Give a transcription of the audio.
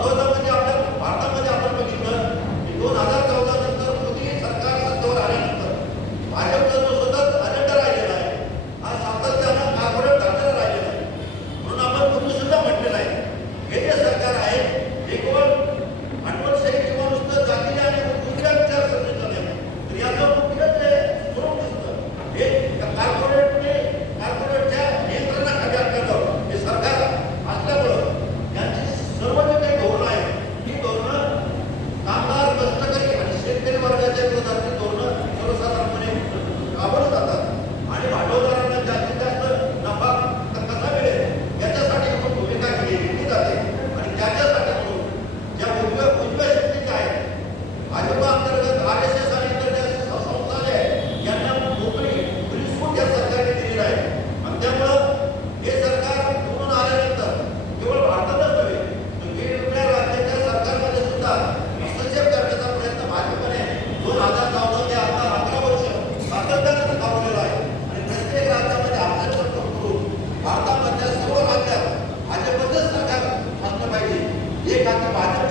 fator para